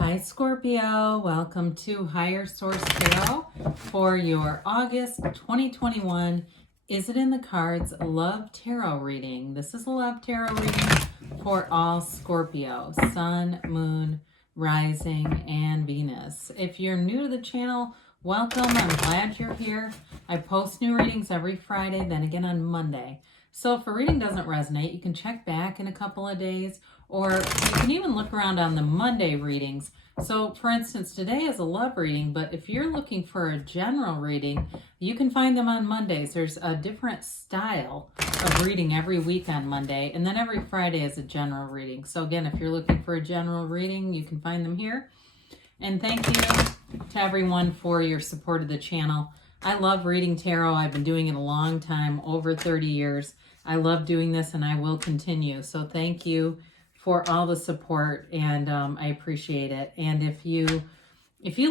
Hi Scorpio, welcome to Higher Source Tarot for your August 2021 Is It in the Cards Love Tarot reading. This is a love tarot reading for all Scorpio, Sun, Moon, Rising, and Venus. If you're new to the channel, welcome. I'm glad you're here. I post new readings every Friday, then again on Monday. So if a reading doesn't resonate, you can check back in a couple of days, or you can even look around on the Monday readings. So for instance, today is a love reading, but if you're looking for a general reading, you can find them on Mondays. There's a different style of reading every week on Monday, and then every Friday is a general reading. So again, if you're looking for a general reading, you can find them here. And thank you to everyone for your support of the channel. I love reading tarot. I've been doing it a long time, over 30 years. I love doing this and I will continue. So thank you for all the support, and I appreciate it. And if you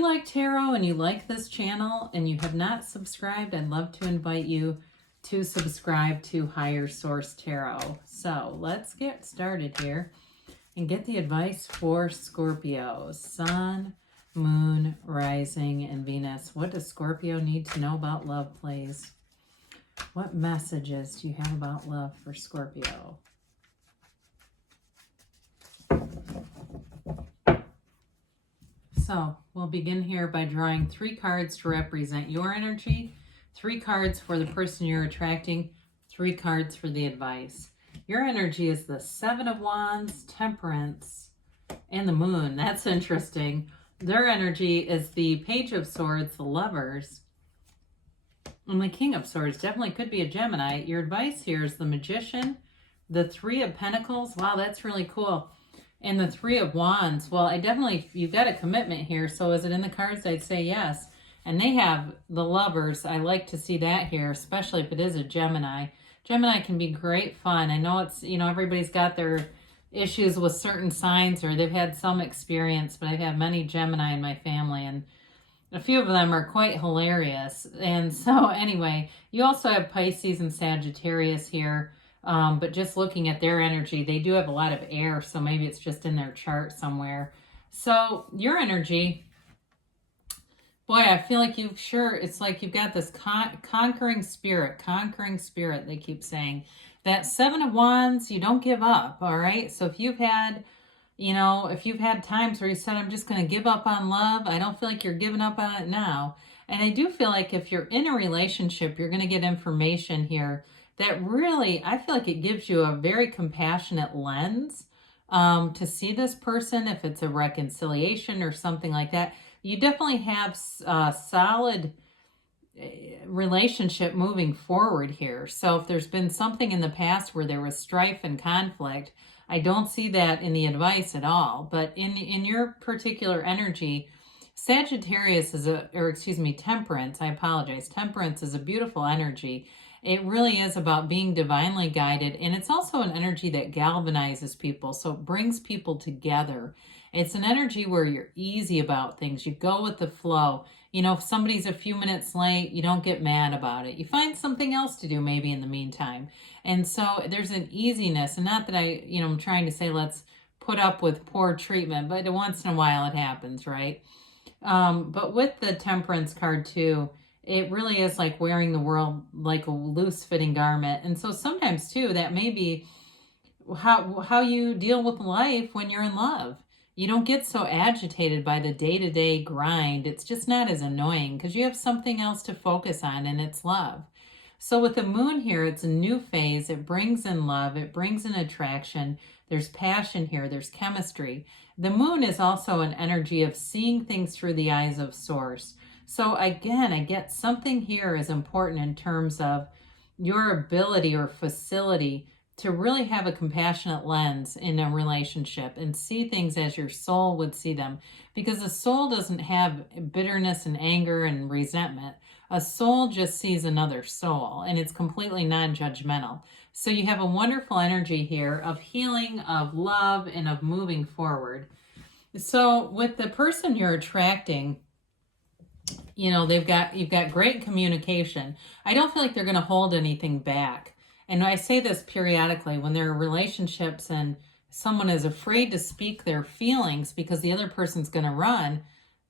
like tarot and you like this channel and you have not subscribed, I'd love to invite you to subscribe to Higher Source Tarot. So let's get started here and get the advice for Scorpio, Sun, Moon, Rising, and Venus. What does Scorpio need to know about love, please? What messages do you have about love for Scorpio? So we'll begin here by drawing 3 cards to represent your energy, 3 cards for the person you're attracting, 3 cards for the advice. Your energy is the 7 of Wands, Temperance, and the Moon. That's interesting. Their energy is the Page of Swords, the Lovers, and the King of Swords. Definitely could be a Gemini. Your advice here is the Magician, the 3 of Pentacles. Wow, that's really cool. And the 3 of Wands. Well, you've got a commitment here. So is it in the cards? I'd say yes. And they have the Lovers. I like to see that here, especially if it is a Gemini. Gemini can be great fun. I know it's, everybody's got their issues with certain signs, or they've had some experience, but I've had many Gemini in my family, and a few of them are quite hilarious. And so anyway, you also have Pisces and Sagittarius here. But just looking at their energy, they do have a lot of air, so maybe it's just in their chart somewhere. So your energy, boy, I feel like it's like you've got this conquering spirit, they keep saying. That 7 of Wands, you don't give up, all right? So if you've had times where you said, I'm just going to give up on love, I don't feel like you're giving up on it now. And I do feel like if you're in a relationship, you're going to get information here that really, I feel like it gives you a very compassionate lens to see this person. If it's a reconciliation or something like that, you definitely have a solid relationship moving forward here. So if there's been something in the past where there was strife and conflict, I don't see that in the advice at all. But in your particular energy, Sagittarius Temperance, I apologize. Temperance is a beautiful energy. It really is about being divinely guided, and it's also an energy that galvanizes people, so it brings people together. It's an energy where you're easy about things. You go with the flow. If somebody's a few minutes late, you don't get mad about it. You find something else to do maybe in the meantime. And so there's an easiness, and not that I'm trying to say let's put up with poor treatment, but once in a while it happens, right? But with the Temperance card too, it really is like wearing the world like a loose-fitting garment. And so sometimes, too, that may be how you deal with life when you're in love. You don't get so agitated by the day-to-day grind. It's just not as annoying because you have something else to focus on, and it's love. So with the Moon here, it's a new phase. It brings in love. It brings in attraction. There's passion here. There's chemistry. The Moon is also an energy of seeing things through the eyes of Source. So again, I get something here is important in terms of your ability or facility to really have a compassionate lens in a relationship and see things as your soul would see them. Because the soul doesn't have bitterness and anger and resentment. A soul just sees another soul, and it's completely non-judgmental. So you have a wonderful energy here of healing, of love, and of moving forward. So with the person you're attracting, you've got great communication. I don't feel like they're going to hold anything back. And I say this periodically when there are relationships and someone is afraid to speak their feelings because the other person's going to run,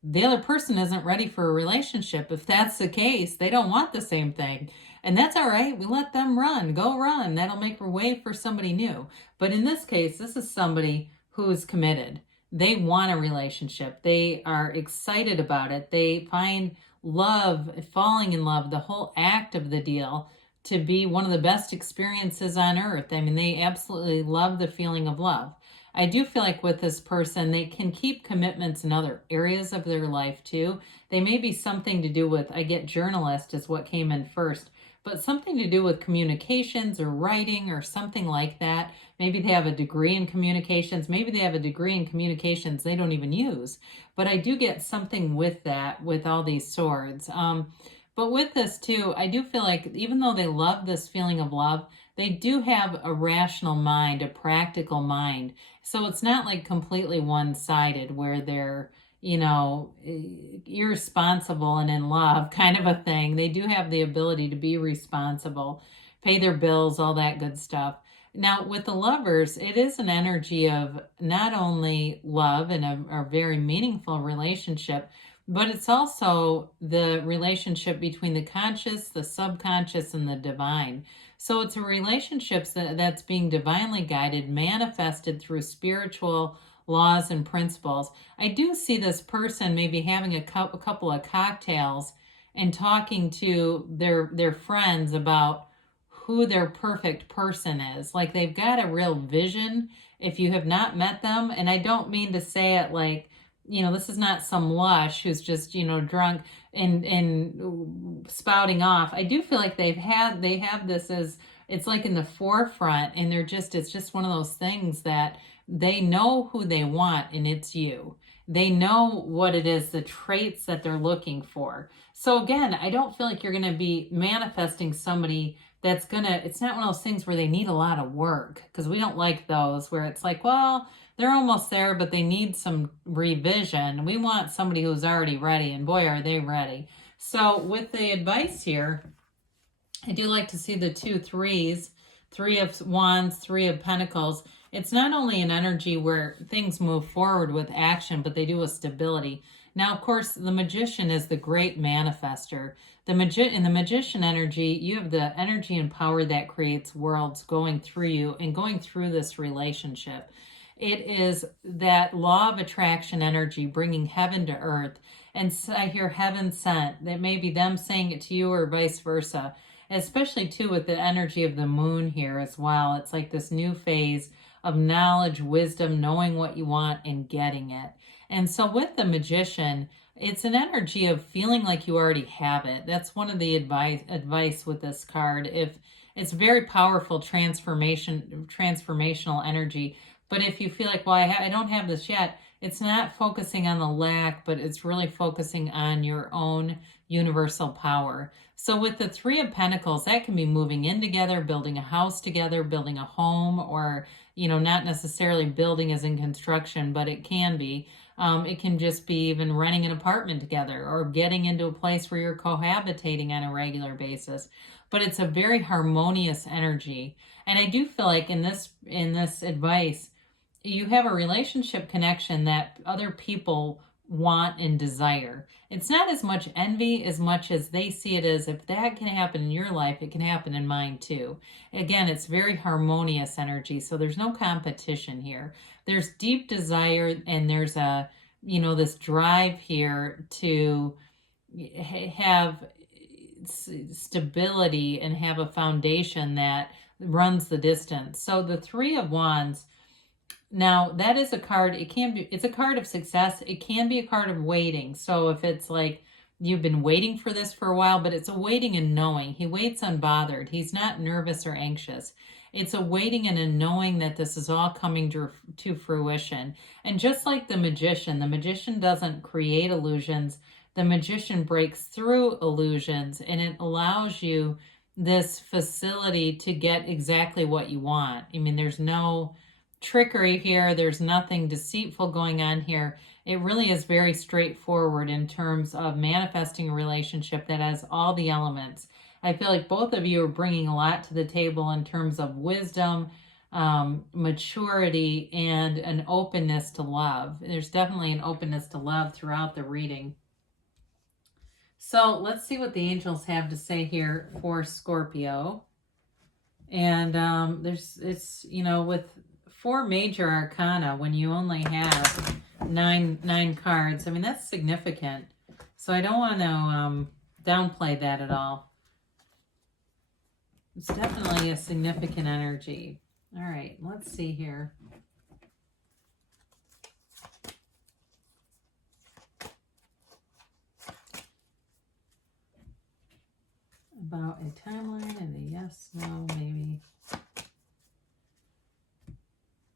the other person isn't ready for a relationship. If that's the case, they don't want the same thing. And that's all right. We let them run. Go run. That'll make way for somebody new. But in this case, this is somebody who's committed. They want a relationship. They are excited about it. They find love, falling in love, the whole act of the deal to be one of the best experiences on earth. I mean, they absolutely love the feeling of love. I do feel like with this person, they can keep commitments in other areas of their life too. They may be something to do with, I get journalist is what came in first, but something to do with communications or writing or something like that. Maybe they have a degree in communications. Maybe they have a degree in communications they don't even use. But I do get something with that, with all these swords. But with this too, I do feel like even though they love this feeling of love, they do have a rational mind, a practical mind. So it's not like completely one-sided where they're, irresponsible and in love kind of a thing. They do have the ability to be responsible, pay their bills, all that good stuff. Now, with the lovers, it is an energy of not only love and a very meaningful relationship, but it's also the relationship between the conscious, the subconscious, and the divine. So it's a relationship that's being divinely guided, manifested through spiritual laws and principles. I do see this person maybe having a couple of cocktails and talking to their friends about who their perfect person is. Like they've got a real vision if you have not met them. And I don't mean to say it like, this is not some lush who's just, drunk and spouting off. I do feel like they have this as, it's like in the forefront, and it's just one of those things that they know who they want, and it's you. They know what it is, the traits that they're looking for. So again, I don't feel like you're going to be manifesting somebody it's not one of those things where they need a lot of work, because we don't like those where it's like, well, they're almost there, but they need some revision. We want somebody who's already ready, and boy, are they ready. So with the advice here, I do like to see the 2 3s, 3 of Wands, 3 of Pentacles. It's not only an energy where things move forward with action, but they do with stability. Now, of course, the Magician is the great manifester. In the Magician energy, you have the energy and power that creates worlds going through you and going through this relationship. It is that law of attraction energy bringing heaven to earth. And I hear heaven sent. That may be them saying it to you or vice versa. Especially too with the energy of the moon here as well. It's like this new phase of knowledge, wisdom, knowing what you want and getting it. And so with the Magician, it's an energy of feeling like you already have it. That's one of the advice with this card. If it's very powerful transformational energy. But if you feel like, well, I don't have this yet, it's not focusing on the lack, but it's really focusing on your own universal power. So with the 3 of Pentacles, that can be moving in together, building a house together, building a home, or, not necessarily building as in construction, but it can be. It can just be even renting an apartment together or getting into a place where you're cohabitating on a regular basis. But it's a very harmonious energy. And I do feel like in this advice, you have a relationship connection that other people want and desire. It's not as much envy as much as they see it as, if that can happen in your life, it can happen in mine too. Again, it's very harmonious energy, so there's no competition here. There's deep desire, and there's this drive here to have stability and have a foundation that runs the distance. So the 3 of Wands, now that is a card, it's a card of success. It can be a card of waiting. So if it's like you've been waiting for this for a while, but it's a waiting and knowing. He waits unbothered. He's not nervous or anxious. It's a waiting and a knowing that this is all coming to fruition. And just like the Magician doesn't create illusions. The Magician breaks through illusions, and it allows you this facility to get exactly what you want. I mean, there's no trickery here. There's nothing deceitful going on here. It really is very straightforward in terms of manifesting a relationship that has all the elements. I feel like both of you are bringing a lot to the table in terms of wisdom, maturity, and an openness to love. There's definitely an openness to love throughout the reading. So let's see what the angels have to say here for Scorpio. And it's, you know, with 4 major arcana, when you only have nine cards, I mean, that's significant. So I don't want to downplay that at all. It's definitely a significant energy. All right, let's see here. About a timeline and a yes, no, maybe.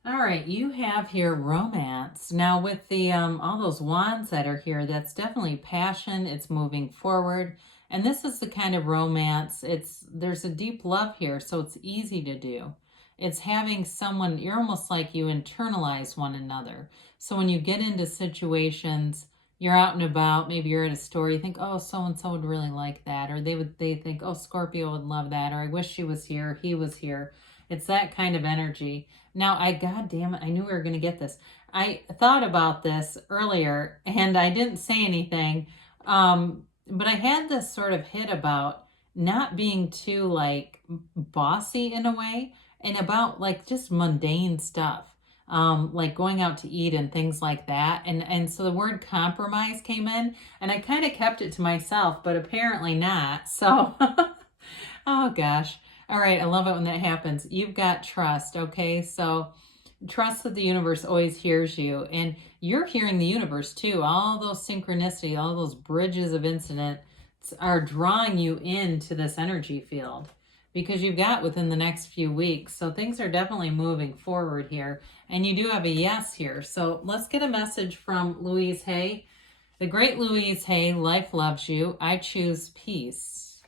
All right, you have here romance. Now with the all those wands that are here, that's definitely passion. It's moving forward. And this is the kind of romance, there's a deep love here, so it's easy to do. It's having someone, you're almost like you internalize one another. So when you get into situations, you're out and about, maybe you're at a store, you think, oh, so-and-so would really like that. Or they think, oh, Scorpio would love that. Or I wish she was here, he was here. It's that kind of energy. Now, God damn it, I knew we were going to get this. I thought about this earlier and I didn't say anything. But I had this sort of hit about not being too like bossy in a way, and about like just mundane stuff. Like going out to eat and things like that. And so the word compromise came in, and I kind of kept it to myself, but apparently not. So, oh gosh. All right, I love it when that happens. You've got trust, okay? So trust that the universe always hears you, and you're hearing the universe too. All those synchronicity, all those bridges of incidents are drawing you into this energy field because you've got within the next few weeks. So things are definitely moving forward here, and you do have a yes here. So let's get a message from Louise Hay. The great Louise Hay, life loves you. I choose peace.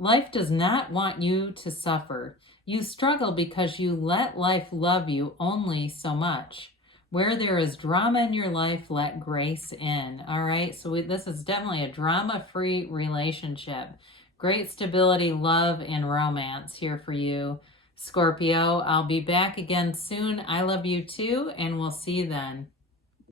Life does not want you to suffer. You struggle because you let life love you only so much. Where there is drama in your life, let grace in. All right, so this is definitely a drama-free relationship. Great stability, love, and romance here for you, Scorpio. I'll be back again soon. I love you too, and we'll see you then.